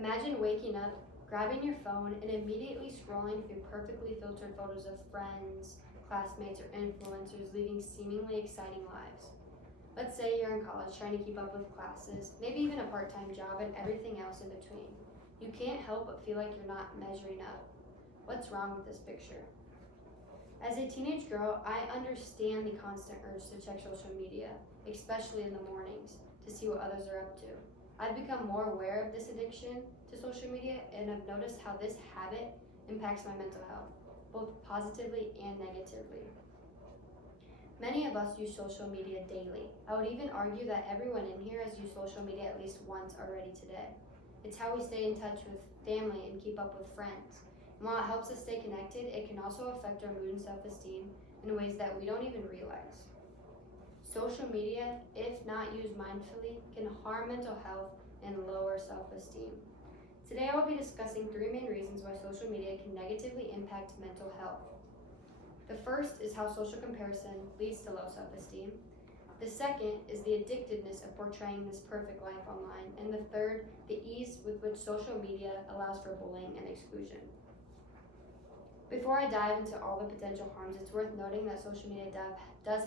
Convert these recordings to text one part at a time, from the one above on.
Imagine waking up, grabbing your phone, and immediately scrolling through perfectly filtered photos of friends, classmates, or influencers leading seemingly exciting lives. Let's say you're in college trying to keep up with classes, maybe even a part-time job and everything else in between. You can't help but feel like you're not measuring up. What's wrong with this picture? As a teenage girl, I understand the constant urge to check social media, especially in the mornings, to see what others are up to. I've become more aware of this addiction to social media and have noticed how this habit impacts my mental health, both positively and negatively. Many of us use social media daily. I would even argue that everyone in here has used social media at least once already today. It's how we stay in touch with family and keep up with friends. And while it helps us stay connected, it can also affect our mood and self-esteem in ways that we don't even realize. Social media, if not used mindfully, can harm mental health and lower self-esteem. Today I will be discussing 3 main reasons why social media can negatively impact mental health. The first is how social comparison leads to low self-esteem. The second is the addictiveness of portraying this perfect life online. And the third, the ease with which social media allows for bullying and exclusion. Before I dive into all the potential harms, it's worth noting that social media does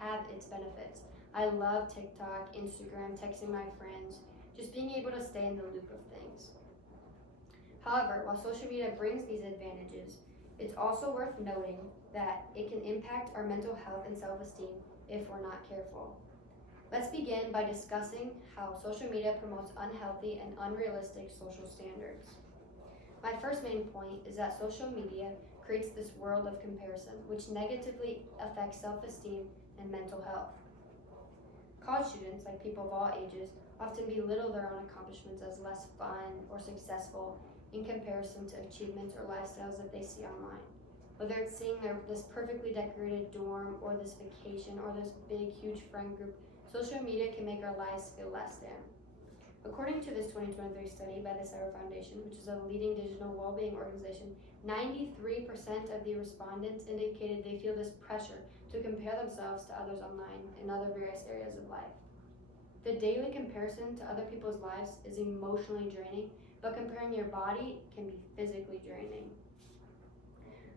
have its benefits. I love TikTok, Instagram, texting my friends, just being able to stay in the loop of things. However, while social media brings these advantages, it's also worth noting that it can impact our mental health and self-esteem if we're not careful. Let's begin by discussing how social media promotes unhealthy and unrealistic social standards. My first main point is that social media creates this world of comparison, which negatively affects self-esteem and mental health. College students, like people of all ages, often belittle their own accomplishments as less fun or successful in comparison to achievements or lifestyles that they see online. Whether it's seeing this perfectly decorated dorm or this vacation or this big, huge friend group, social media can make our lives feel less than. According to this 2023 study by the Cyber Foundation, which is a leading digital well-being organization, 93% of the respondents indicated they feel this pressure to compare themselves to others online in other various areas of life. The daily comparison to other people's lives is emotionally draining, but comparing your body can be physically draining.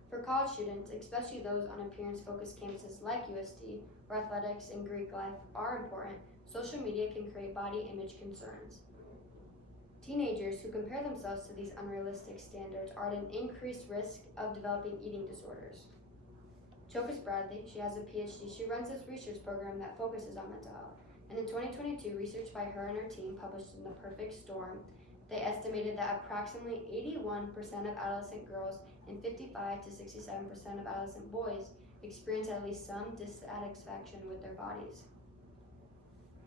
For college students, especially those on appearance-focused campuses like USD, where athletics and Greek life are important, social media can create body image concerns. Teenagers who compare themselves to these unrealistic standards are at an increased risk of developing eating disorders. Chokas Bradley, she has a PhD, she runs this research program that focuses on mental health. And in 2022, research by her and her team published in The Perfect Storm, they estimated that approximately 81% of adolescent girls and 55 to 67% of adolescent boys experience at least some dissatisfaction with their bodies.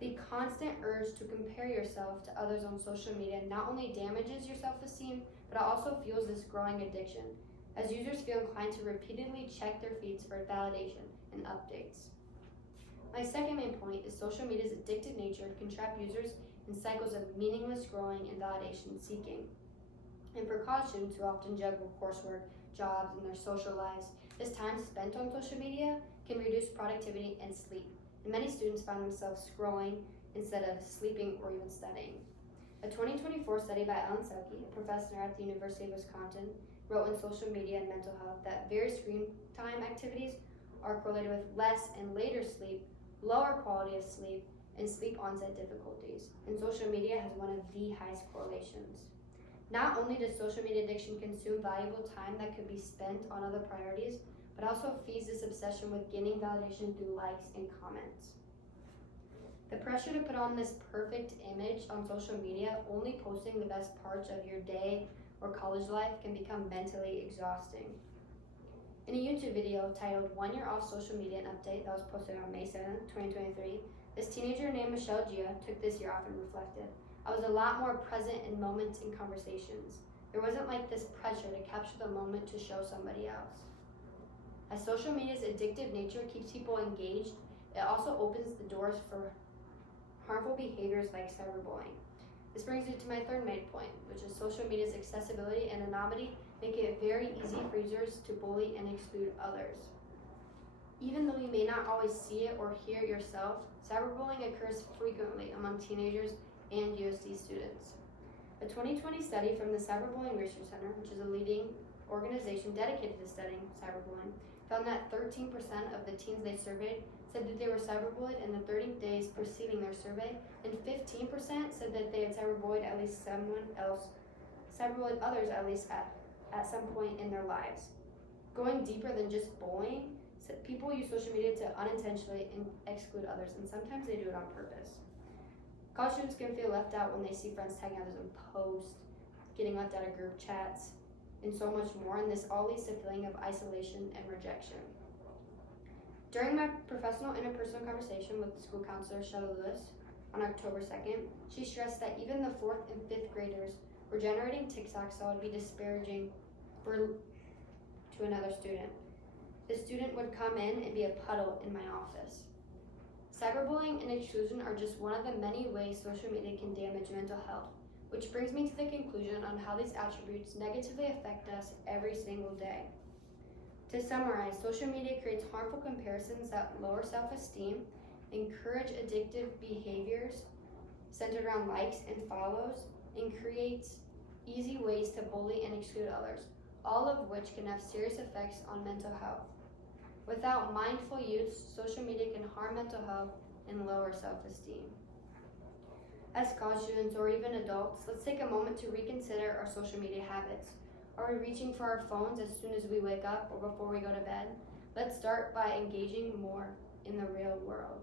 The constant urge to compare yourself to others on social media not only damages your self-esteem, but it also fuels this growing addiction, as users feel inclined to repeatedly check their feeds for validation and updates. My second main point is social media's addictive nature can trap users in cycles of meaningless scrolling and validation seeking. And for college students who often juggle coursework, jobs, and their social lives, this time spent on social media can reduce productivity and sleep. And many students find themselves scrolling instead of sleeping or even studying. A 2024 study by Ellen Selke, a professor at the University of Wisconsin, wrote in Social Media and Mental Health that various screen time activities are correlated with less and later sleep, lower quality of sleep, and sleep onset difficulties. And social media has one of the highest correlations. Not only does social media addiction consume valuable time that could be spent on other priorities, but also feeds this obsession with gaining validation through likes and comments. The pressure to put on this perfect image on social media, only posting the best parts of your day or college life, can become mentally exhausting. In a YouTube video titled 1 Year Off Social Media, an update that was posted on May 7, 2023, this teenager named Michelle Gia took this year off and reflected. I was a lot more present in moments and conversations. There wasn't like this pressure to capture the moment to show somebody else. As social media's addictive nature keeps people engaged, it also opens the doors for harmful behaviors like cyberbullying. This brings me to my third main point, which is social media's accessibility and anonymity make it very easy for users to bully and exclude others. Even though you may not always see it or hear it yourself, cyberbullying occurs frequently among teenagers and USD students. A 2020 study from the Cyberbullying Research Center, which is a leading organization dedicated to studying cyberbullying, found that 13% of the teens they surveyed said that they were cyberbullied in the 30 days preceding their survey, and 15% said that they had cyberbullied others at least at some point in their lives. Going deeper than just bullying, people use social media to unintentionally exclude others, and sometimes they do it on purpose. College students can feel left out when they see friends tagging others in posts, getting left out of group chats, and so much more, and this all leads to a feeling of isolation and rejection. During my professional interpersonal conversation with school counselor Shelley Lewis on October 2nd, she stressed that even the 4th and 5th graders were generating TikToks that would be disparaging to another student. The student would come in and be a puddle in my office. Cyberbullying and exclusion are just one of the many ways social media can damage mental health, which brings me to the conclusion on how these attributes negatively affect us every single day. To summarize, social media creates harmful comparisons that lower self-esteem, encourage addictive behaviors centered around likes and follows, and creates easy ways to bully and exclude others, all of which can have serious effects on mental health. Without mindful use, social media can harm mental health and lower self-esteem. As college students or even adults, let's take a moment to reconsider our social media habits. Are we reaching for our phones as soon as we wake up or before we go to bed? Let's start by engaging more in the real world.